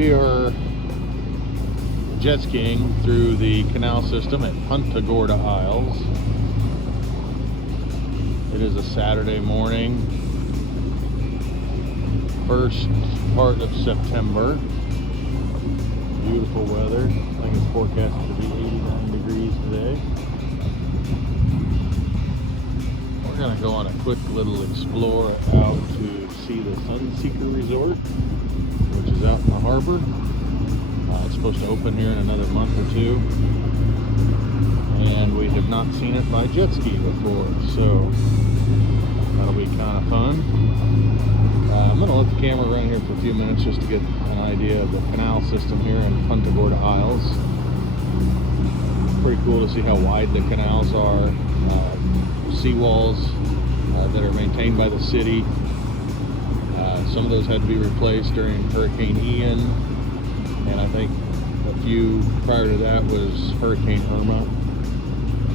We are jet skiing through the canal system at Punta Gorda Isles. It is a Saturday morning, first part of September. Beautiful weather. I think it's forecasted to be 89 degrees today. We're going to go on a quick little explore out to see the Sunseeker Resort, which is out in the harbor. It's supposed to open here in another month or two, and we have not seen it by jet ski before, so that'll be kind of fun. I'm going to let the camera run here for a few minutes just to get an idea of the canal system here in Punta Gorda Isles. Pretty cool to see how wide the canals are. Seawalls that are maintained by the city. Some of those had to be replaced during Hurricane Ian, and I think a few prior to that was Hurricane Irma.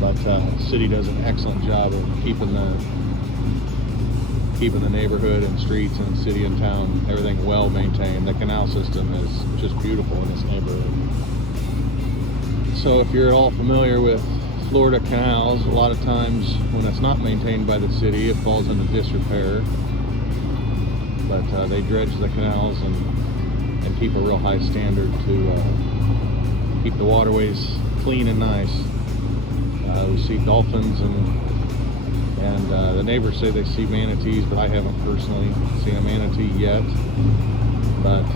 But the city does an excellent job of keeping the neighborhood and streets and city and town, everything well maintained. The canal system is just beautiful in this neighborhood. So if you're at all familiar with Florida canals, a lot of times when it's not maintained by the city, it falls into disrepair. But they dredge the canals and keep a real high standard to keep the waterways clean and nice. We see dolphins and the neighbors say they see manatees, but I haven't personally seen a manatee yet. But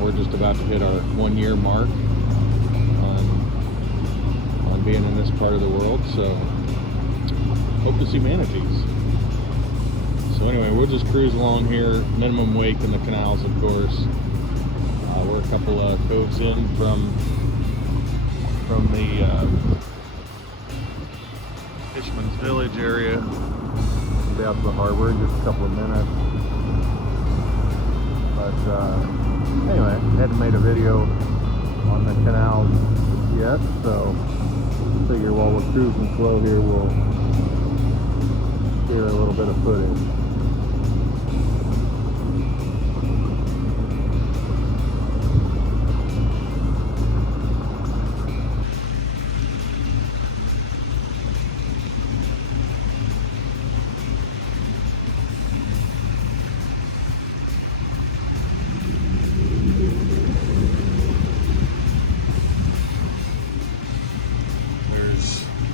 we're just about to hit our 1 year mark on being in this part of the world, so hope to see manatees. So anyway, we'll just cruise along here, minimum wake in the canals, of course. We're a couple of coves in from the Fishman's Village area. We'll be out to the harbor in just a couple of minutes. But anyway, hadn't made a video on the canals yet, so figure while we're cruising slow here, we'll give it a little bit of footage.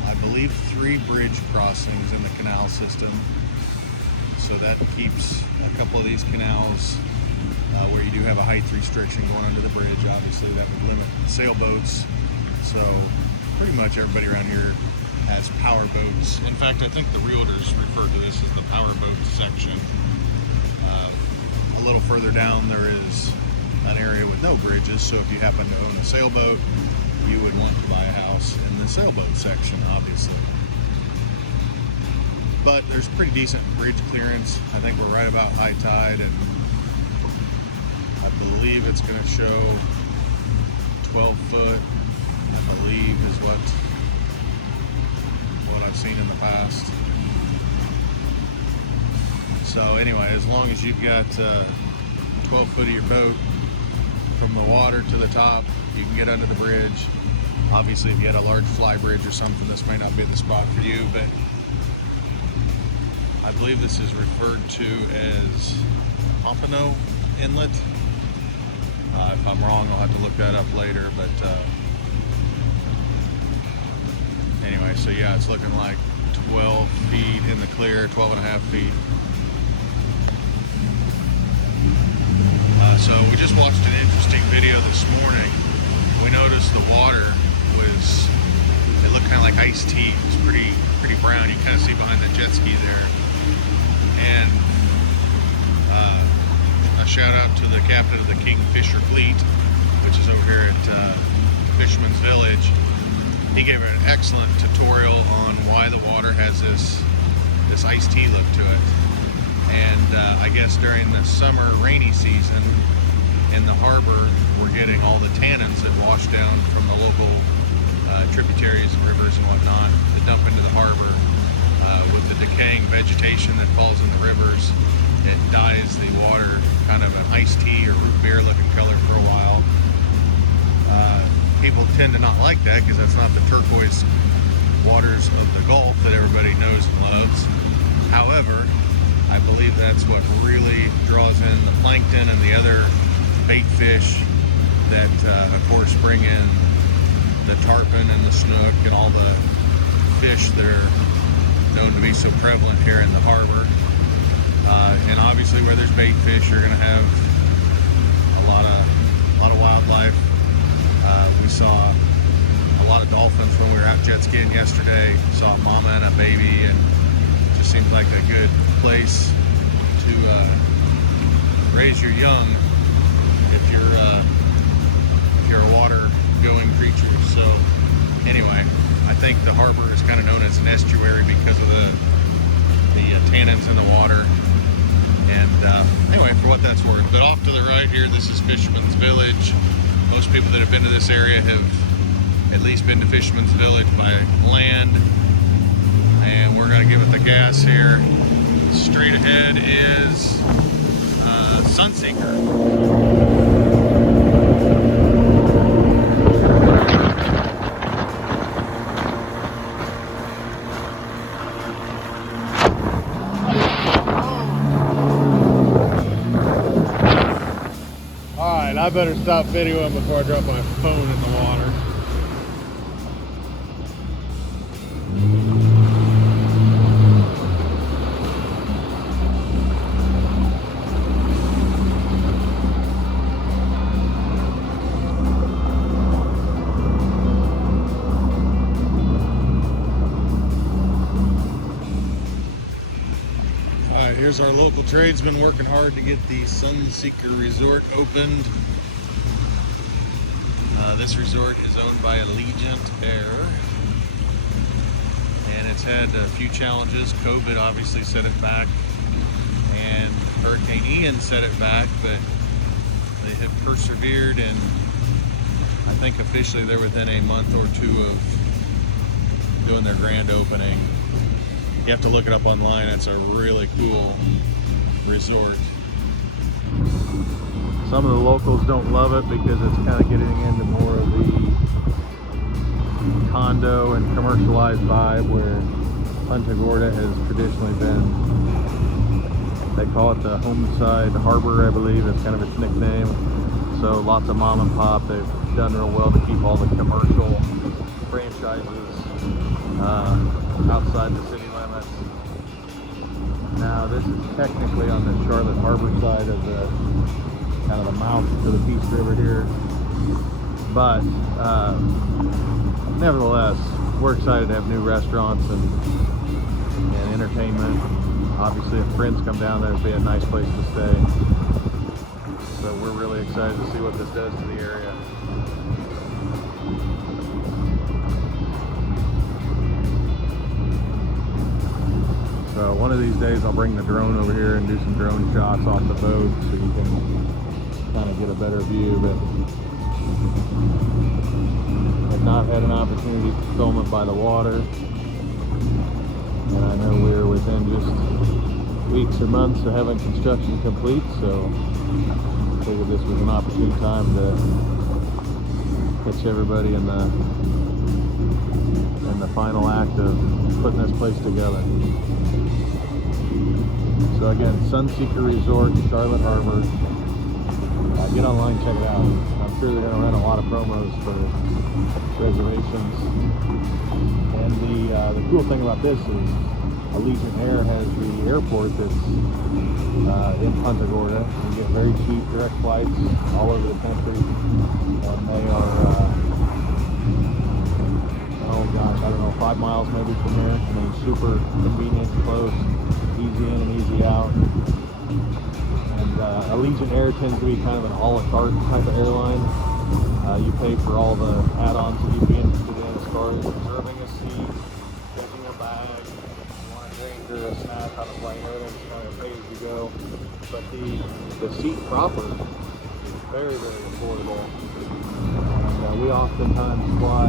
I believe 3 bridge crossings in the canal system, so that keeps a couple of these canals where you do have a height restriction going under the bridge. Obviously that would limit sailboats, so pretty much everybody around here has power boats. In fact, I think the realtors refer to this as the power boat section. A little further down there is an area with no bridges, so if you happen to own a sailboat, you would want to buy a house in the sailboat section, obviously. But there's pretty decent bridge clearance. I think we're right about high tide, and I believe it's going to show 12 foot, I believe is what I've seen in the past. So anyway, as long as you've got 12 foot of your boat from the water to the top, you can get under the bridge. Obviously, if you had a large fly bridge or something, this may not be the spot for you, but I believe this is referred to as Pompano Inlet. If I'm wrong, I'll have to look that up later, but anyway, so yeah, it's looking like 12 feet in the clear, 12 and a half feet. So we just watched an interesting video this morning. We noticed the water it looked kind of like iced tea. It was pretty brown. You kind of see behind the jet ski there. And a shout out to the captain of the Kingfisher fleet, which is over here at Fishman's Village. He gave an excellent tutorial on why the water has this iced tea look to it. And I guess during the summer rainy season in the harbor, we're getting all the tannins that wash down from the local tributaries and rivers and whatnot that dump into the harbor. With the decaying vegetation that falls in the rivers, it dyes the water kind of an iced tea or root beer looking color for a while. People tend to not like that because that's not the turquoise waters of the Gulf that everybody knows and loves. However, I believe that's what really draws in the plankton and the other bait fish that, of course, bring in the tarpon and the snook and all the fish that are known to be so prevalent here in the harbor. And obviously, where there's bait fish, you're going to have a lot of wildlife. We saw a lot of dolphins when we were out jet skiing yesterday. Saw a mama and a baby, and it just seems like a good place to raise your young if you're a water-going creature. So anyway, I think the harbor is kind of known as an estuary because of the tannins in the water. And anyway, for what that's worth. But off to the right here, this is Fisherman's Village. Most people that have been to this area have at least been to Fisherman's Village by land. And we're going to give it the gas here. Straight ahead is Sunseeker. I better stop videoing before I drop my phone in the water. Alright, here's our local tradesman working hard to get the Sunseeker Resort opened. This resort is owned by Allegiant Air, and it's had a few challenges. COVID obviously set it back, and Hurricane Ian set it back, but they have persevered, and I think officially they're within a month or two of doing their grand opening. You have to look it up online. It's a really cool resort. Some of the locals don't love it because it's kind of getting into more of the condo and commercialized vibe, where Punta Gorda has traditionally been, they call it the Homeside Harbor, I believe. It's kind of its nickname. So lots of mom and pop. They've done real well to keep all the commercial franchises outside the city limits. Now this is technically on the Charlotte Harbor side of the kind of the mouth to the Peace River here, but nevertheless, we're excited to have new restaurants and entertainment. Obviously, if friends come down there, it'd be a nice place to stay. So we're really excited to see what this does to the area. So one of these days, I'll bring the drone over here and do some drone shots off the boat so you can kind of get a better view, but I've not had an opportunity to film it by the water, and I know we're within just weeks or months of having construction complete, so I figured this was an opportune time to catch everybody in the final act of putting this place together. So again, Sunseeker Resort, Charlotte Harbor. Get online, check it out. I'm sure they're going to run a lot of promos for reservations. And the cool thing about this is Allegiant Air has the airport that's in Punta Gorda. You get very cheap direct flights all over the country, and they are oh gosh, I don't know, 5 miles maybe from here. I mean, super convenient, close, easy in and easy out. And Allegiant Air tends to be kind of an a la carte type of airline. You pay for all the add-ons that you'd be interested in, as far as reserving a seat, checking a bag, if you want a drink or a snack on the plane, everything's kind of pay as you go. But the seat proper is very, very affordable. And we oftentimes fly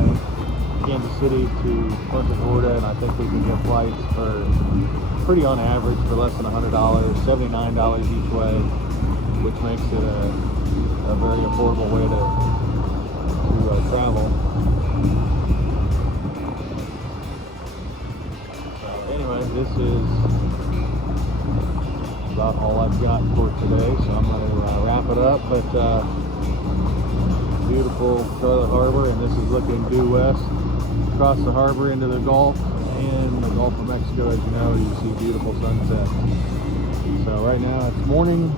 Kansas City to Punta Gorda, and I think we can get flights for pretty on average for less than $100, $79 each way. which makes it a very affordable way to travel. Anyway, this is about all I've got for today, so I'm going to wrap it up. But beautiful Charlotte Harbor, and this is looking due west across the harbor into the Gulf and the Gulf of Mexico. As you know, you see beautiful sunsets. So right now it's morning,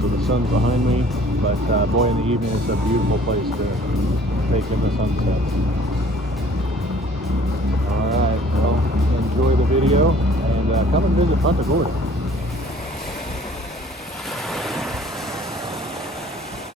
so the sun's behind me, but boy, in the evening it's a beautiful place to take in the sunset. Alright, well, enjoy the video, and come and visit Punta Gorda.